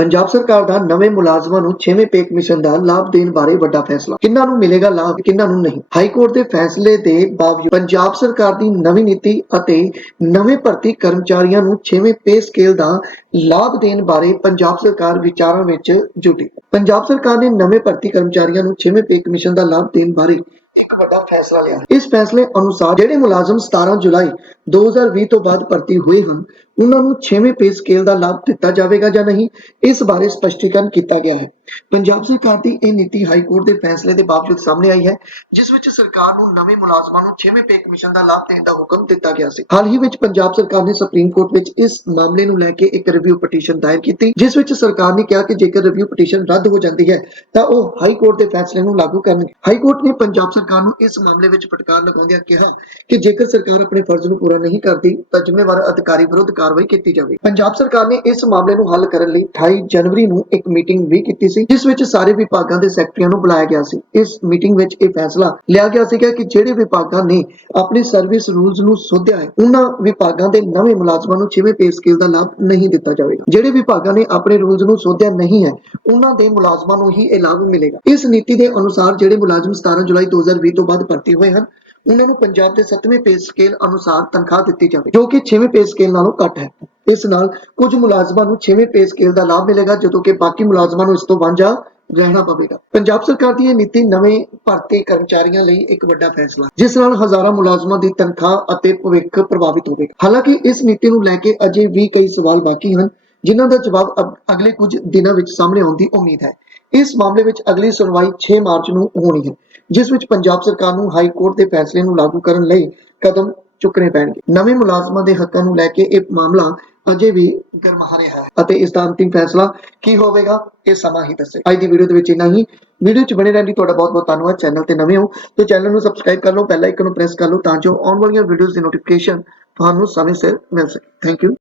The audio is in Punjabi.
ਪੰਜਾਬ ਸਰਕਾਰ ਦਾ ਨਵੇਂ ਮੁਲਾਜ਼ਮਾਂ ਨੂੰ 6ਵੇਂ ਪੇ ਕਮਿਸ਼ਨ ਦਾ ਲਾਭ ਦੇਣ ਬਾਰੇ ਵੱਡਾ ਫੈਸਲਾ। ਕਿੰਨਾਂ ਨੂੰ ਮਿਲੇਗਾ ਲਾਭ, ਕਿੰਨਾਂ ਨੂੰ ਨਹੀਂ? ਹਾਈ ਕੋਰਟ ਦੇ ਫੈਸਲੇ ਦੇ ਬਾਵਜੂਦ ਪੰਜਾਬ ਸਰਕਾਰ ਦੀ ਨਵੀਂ ਨੀਤੀ ਅਤੇ ਨਵੇਂ ਭਰਤੀ ਕਰਮਚਾਰੀਆਂ ਨੂੰ 6ਵੇਂ ਪੇ ਸਕੇਲ ਦਾ ਲਾਭ ਦੇਣ ਬਾਰੇ ਪੰਜਾਬ ਸਰਕਾਰ ਵਿਚਾਰਾਂ ਵਿੱਚ ਜੁਟੀ। ਪੰਜਾਬ ਸਰਕਾਰ ਨੇ ਨਵੇਂ ਭਰਤੀ ਕਰਮਚਾਰੀਆਂ ਨੂੰ 6ਵੇਂ ਪੇ ਕਮਿਸ਼ਨ ਦਾ ਲਾਭ ਦੇਣ ਬਾਰੇ ਇੱਕ ਵੱਡਾ ਫੈਸਲਾ ਲਿਆ। ਇਸ ਫੈਸਲੇ ਅਨੁਸਾਰ ਜਿਹੜੇ ਮੁਲਾਜ਼ਮ 17 ਜੁਲਾਈ 2020 ਤੋਂ ਬਾਅਦ ਭਰਤੀ ਹੋਏ ਹਨ, ਉਹਨਾਂ ਨੂੰ 6ਵੇਂ ਪੇ ਸਕੇਲ ਦਾ ਲਾਭ ਦਿੱਤਾ ਜਾਵੇਗਾ ਜਾਂ ਨਹੀਂ, ਇਸ ਬਾਰੇ ਸਪਸ਼ਟੀਕਰਨ ਕੀਤਾ ਗਿਆ ਹੈ। ਪੰਜਾਬ ਸਰਕਾਰ ਦੀ ਇਹ ਨੀਤੀ ਹਾਈ ਕੋਰਟ ਦੇ ਫੈਸਲੇ ਦੇ ਬਾਵਜੂਦ ਸਾਹਮਣੇ ਆਈ ਹੈ, ਜਿਸ ਵਿੱਚ ਸਰਕਾਰ ਨੂੰ ਨਵੇਂ ਮੁਲਾਜ਼ਮਾਂ ਨੂੰ 6ਵੇਂ ਪੇ ਕਮਿਸ਼ਨ ਦਾ ਲਾਭ ਦੇਣ ਦਾ ਹੁਕਮ ਦਿੱਤਾ ਗਿਆ ਸੀ। ਹਾਲ ਹੀ ਵਿੱਚ ਪੰਜਾਬ ਸਰਕਾਰ ਨੇ ਸੁਪਰੀਮ ਕੋਰਟ ਵਿੱਚ ਇਸ ਮਾਮਲੇ ਨੂੰ ਲੈ ਕੇ ਇੱਕ ਰਿਵਿਊ ਪਟੀਸ਼ਨ ਦਾਇਰ ਕੀਤੀ, ਜਿਸ ਵਿੱਚ ਸਰਕਾਰ ਨੇ ਕਿਹਾ ਕਿ ਜੇਕਰ ਰਿਵਿਊ ਪਟੀਸ਼ਨ ਰੱਦ ਹੋ ਜਾਂਦੀ ਹੈ, ਤਾਂ ਉਹ ਹਾਈ ਕੋਰਟ ਦੇ ਫੈਸਲੇ ਨੂੰ ਲਾਗੂ ਕਰਨਗੇ। ਹਾਈ ਕੋਰਟ ਨੇ ਪੰਜਾਬ ਸਰਕਾਰ ਨੂੰ ਇਸ ਮਾਮਲੇ ਵਿੱਚ ਫਟਕਾਰ ਲਗਾਉਂਦਿਆਂ ਕਿਹਾ ਕਿ ਜੇਕਰ ਸਰਕਾਰ ਆਪਣੇ ਫਰਜ਼ ਨੂੰ ਪੂਰਾ ਨਹੀਂ ਕਰਦੀ, ਤਾਂ ਜ਼ਿੰਮੇਵਾਰ ਅਧਿਕਾਰੀ ਵਿਰੁੱਧ ਕਾਰਵਾਈ ਕੀਤੀ ਜਾਵੇ। ਪੰਜਾਬ ਸਰਕਾਰ ਨੇ ਇਸ ਮਾਮਲੇ ਨੂੰ ਹੱਲ ਕਰਨ ਲਈ 28 ਜਨਵਰੀ ਨੂੰ ਇੱਕ ਮੀਟਿੰਗ ਵੀ ਕੀਤੀ ਸੀ, ਜਿਸ ਵਿੱਚ ਸਾਰੇ ਵਿਭਾਗਾਂ ਦੇ ਸੈਕਟਰੀਆਂ ਨੂੰ ਬੁਲਾਇਆ ਗਿਆ ਸੀ। ਇਸ ਮੀਟਿੰਗ ਵਿੱਚ ਇਹ ਫੈਸਲਾ ਲਿਆ ਗਿਆ ਸੀਗਾ ਕਿ ਜਿਹੜੇ ਵਿਭਾਗਾਂ ਨੇ ਆਪਣੀ ਸਰਵਿਸ ਰੂਲਸ ਨੂੰ ਸੋਧਿਆ ਹੈ, ਉਹਨਾਂ ਵਿਭਾਗਾਂ ਦੇ ਨਵੇਂ ਮੁਲਾਜ਼ਮਾਂ ਨੂੰ 6ਵੇਂ ਪੇ ਸਕੇਲ ਦਾ ਲਾਭ ਨਹੀਂ ਦਿੱਤਾ ਜਾਵੇਗਾ। ਜਿਹੜੇ ਵਿਭਾਗਾਂ ਨੇ ਆਪਣੇ ਰੂਲਸ ਨੂੰ ਸੋਧਿਆ ਨਹੀਂ ਹੈ, ਉਹਨਾਂ ਦੇ ਮੁਲਾਜ਼ਮਾਂ ਨੂੰ ਹੀ ਇਹ ਲਾਭ ਮਿਲੇਗਾ। ਇਸ ਨੀਤੀ ਦੇ ਅਨੁਸਾਰ ਜਿਹੜੇ ਮੁਲਾਜ਼ਮ 17 ਜੁਲਾਈ 2020 ਤੋਂ ਬਾਅਦ ਭਰਤੀ ਹੋਏ ਹਨ, ਉਹਨਾਂ ਨੂੰ ਪੰਜਾਬ ਦੇ 7ਵੇਂ ਪੇ ਸਕੇਲ ਅਨੁਸਾਰ ਤਨਖਾਹ ਦਿੱਤੀ ਜਾਵੇ, ਜੋ ਕਿ 6ਵੇਂ ਪੇ ਸਕੇਲ ਨਾਲੋਂ ਘੱਟ ਹੈ। ਇਸ ਨਾਲ ਕੁਝ ਮੁਲਾਜ਼ਮਾਂ ਨੂੰ 6ਵੇਂ ਪੇ ਸਕੇਲ ਦਾ ਲਾਭ ਮਿਲੇਗਾ, ਜਦੋਂ ਕਿ ਬਾਕੀ ਮੁਲਾਜ਼ਮਾਂ ਨੂੰ ਇਸ ਤੋਂ ਵਾਂਝਾ ਰਹਿਣਾ ਪਵੇਗਾ। ਪੰਜਾਬ ਸਰਕਾਰ ਦੀ ਇਹ ਨੀਤੀ ਨਵੇਂ ਭਰਤੀ ਕਰਮਚਾਰੀਆਂ ਲਈ ਇੱਕ ਵੱਡਾ ਫੈਸਲਾ, ਜਿਸ ਨਾਲ ਹਜ਼ਾਰਾਂ ਮੁਲਾਜ਼ਮਾਂ ਦੀ ਤਨਖਾਹ ਅਤੇ ਭਵਿੱਖ ਪ੍ਰਭਾਵਿਤ ਹੋਵੇਗਾ। ਹਾਲਾਂਕਿ ਇਸ ਨੀਤੀ ਨੂੰ ਲੈ ਕੇ ਅਜੇ ਵੀ ਕਈ ਸਵਾਲ ਬਾਕੀ ਹਨ। ਜਿਨ੍ਹਾਂ ਦਾ ਜਵਾਬ ਅਗਲੇ ਕੁਝ ਦਿਨਾਂ ਵਿੱਚ ਸਾਹਮਣੇ ਆਉਣ ਦੀ ਉਮੀਦ ਹੈ। ਇਸ ਮਾਮਲੇ ਵਿੱਚ ਅਗਲੀ ਸੁਣਵਾਈ 6 ਮਾਰਚ ਨੂੰ ਹੋਣੀ ਹੈ, ਜਿਸ ਵਿੱਚ ਪੰਜਾਬ ਸਰਕਾਰ ਨੂੰ ਹਾਈ ਕੋਰਟ ਦੇ ਫੈਸਲੇ ਨੂੰ ਲਾਗੂ ਕਰਨ ਲਈ ਕਦਮ ਚੁੱਕਣੇ ਪੈਣਗੇ। ਨਵੇਂ ਮੁਲਾਜ਼ਮਾਂ ਦੇ ਹੱਕਾਂ ਨੂੰ ਲੈ ਕੇ ਇਹ ਮਾਮਲਾ ਅਜੇ ਵੀ ਗਰਮਾ ਰਿਹਾ ਹੈ। ਅਤੇ ਇਸ ਦਾ ਅੰਤਿਮ ਫੈਸਲਾ ਕੀ ਹੋਵੇਗਾ, ਇਹ ਸਮਾਂ ਹੀ ਦੱਸੇ। ਅੱਜ ਦੀ ਵੀਡੀਓ ਦੇ ਵਿੱਚ ਇੰਨਾ ਹੀ। ਵੀਡੀਓ 'ਚ ਬਣੇ ਰਹਿਣ ਲਈ ਤੁਹਾਡਾ ਬਹੁਤ ਬਹੁਤ ਧੰਨਵਾਦ। ਚੈਨਲ ਤੇ ਨਵੇਂ ਹੋ ਤੇ ਚੈਨਲ ਨੂੰ ਸਬਸਕ੍ਰਾਈਬ ਕਰ ਲਓ, ਬੈਲ ਆਈਕਨ ਨੂੰ ਪ੍ਰੈਸ ਕਰ ਲਓ ਤਾਂ ਜੋ ਆਉਣ ਵਾਲੀਆਂ ਵੀਡੀਓਜ਼ ਦੀ ਨੋਟੀਫਿਕੇਸ਼ਨ ਤੁਹਾਨੂੰ ਸਮੇਂ ਸਿਰ ਮਿਲ ਸਕੇ। Thank you.